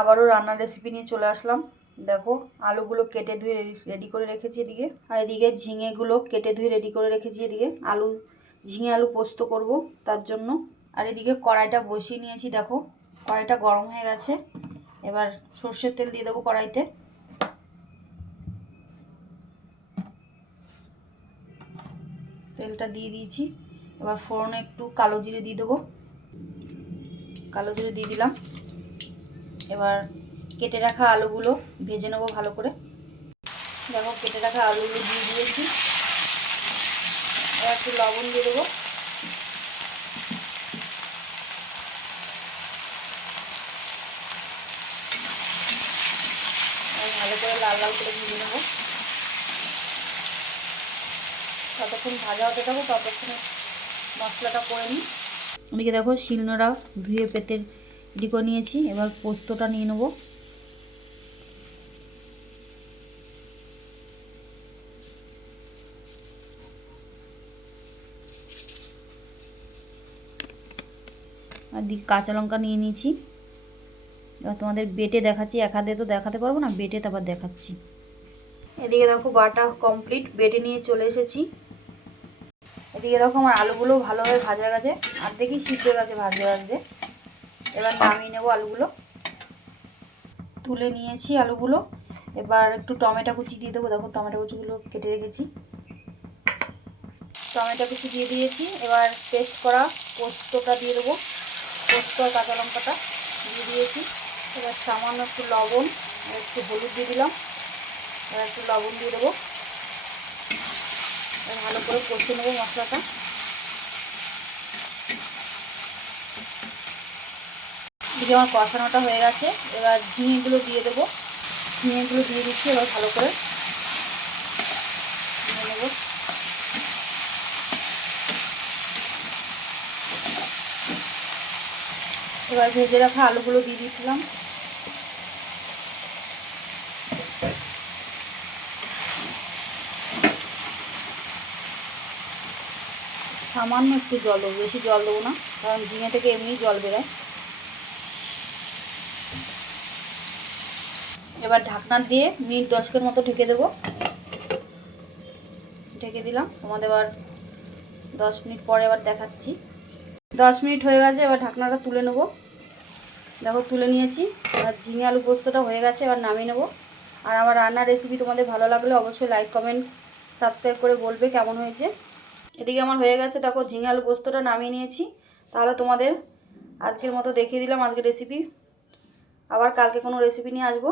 আবারও রান্নার রেসিপি নিয়ে চলে আসলাম। দেখো আলুগুলো কেটে ধুয়ে রেডি করে রেখেছি এদিকে, আর এদিকে ঝিঙেগুলো কেটে ধুয়ে রেডি করে রেখেছি এদিকে। ঝিঙে আলু পোস্ত করব তার জন্য। আর এদিকে কড়াইটা বসিয়ে নিয়েছি। দেখো কড়াইটা গরম হয়ে গেছে। এবার সর্ষের তেল দিয়ে দেবো কড়াইতে। তেলটা দিয়ে দিয়েছি। এবার ফোড়নে একটু কালো জিরে দিয়ে দেবো। কালো জিরে দিয়ে দিলাম। এবার কেটে রাখা আলুগুলো ভেজে নেবো ভালো করে। দেখো কেটে রাখা আলুগুলো দিয়ে দিয়েছি। এবার একটু লবণ দিয়ে দেবো। ভালো করে লাল লাল করে ভেজে নেবো। ততক্ষণ ভাজা হতে থাকো, ততক্ষণে মশলাটা করে নিই। ওদিকে দেখো শিলনোড়া ধুয়ে পেতে রেডি করে নিয়েছি। এবার পোস্তটা নিয়ে নেবো। আর দিকে কাঁচা লঙ্কা নিয়ে নিয়েছি। এবার তোমাদের বেটে দেখাচ্ছি, এক হাতে তো দেখাতে পারবো না, বেটে তারপর দেখাচ্ছি। এদিকে দেখো বাটা কমপ্লিট, বেটে নিয়ে চলে এসেছি। এদিকে দেখো আমার আলুগুলো ভালোভাবে ভাজা গেছে, আর দেখি সিদ্ধ গেছে ভাজতে ভাজতে। এবার নামিয়ে নেবো আলুগুলো। তুলে নিয়েছি আলুগুলো। এবার একটু টমেটো কুচি দিয়ে দেবো। দেখো টমেটো কুচিগুলো কেটে রেখেছি। টমেটো কুচি দিয়ে দিয়েছি। এবার পেস্ট করা পোস্তটা দিয়ে দেবো। পোস্ত আর কাঁচা লঙ্কাটা দিয়ে দিয়েছি। এবার সামান্য একটু লবণ আর একটু হলুদ দিয়ে দিলাম। এবার একটু লবণ দিয়ে দেবো। ভালো করে কষে নেবো মশলাটা। এদিকে আমার কষানোটা হয়ে গেছে। এবার ঝিঙেগুলো দিয়ে দেবো। ঝিঙেগুলো দিয়ে দিচ্ছি। এবার ভালো করে নিয়ে নেবো। এবার ভেজে রাখা আলুগুলো দিয়ে দিচ্ছিলাম। সামান্য একটু জল দেবো, বেশি জল দেবো না, কারণ ঝিঙে থেকে এমনি জল বেরোয়। এবার ঢাকনা দিয়ে মিনিট 10 মতো ঢেকে দেবো। ঢেকে দিলাম। তোমাদের এবার 10 মিনিট পরে এবার দেখাচ্ছি। 10 মিনিট হয়ে গেছে। এবার ঢাকনাটা তুলে নেবো। দেখো তুলে নিয়েছি। এবার ঝিঙে আলু পোস্তটা হয়ে গেছে। এবার নামিয়ে নেবো। আর আমার রান্নার রেসিপি তোমাদের ভালো লাগলে অবশ্যই লাইক কমেন্ট সাবস্ক্রাইব করে বলবে কেমন হয়েছে। এদিকে আমার হয়ে গেছে। দেখো ঝিঙে আলু পোস্তটা নামিয়ে নিয়েছি। তাহলে তোমাদের আজকের মতো দেখিয়ে দিলাম আজকের রেসিপি। আবার কালকে কোনো রেসিপি নিয়ে আসবো।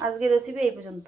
আজকের রেসিপি এই পর্যন্ত।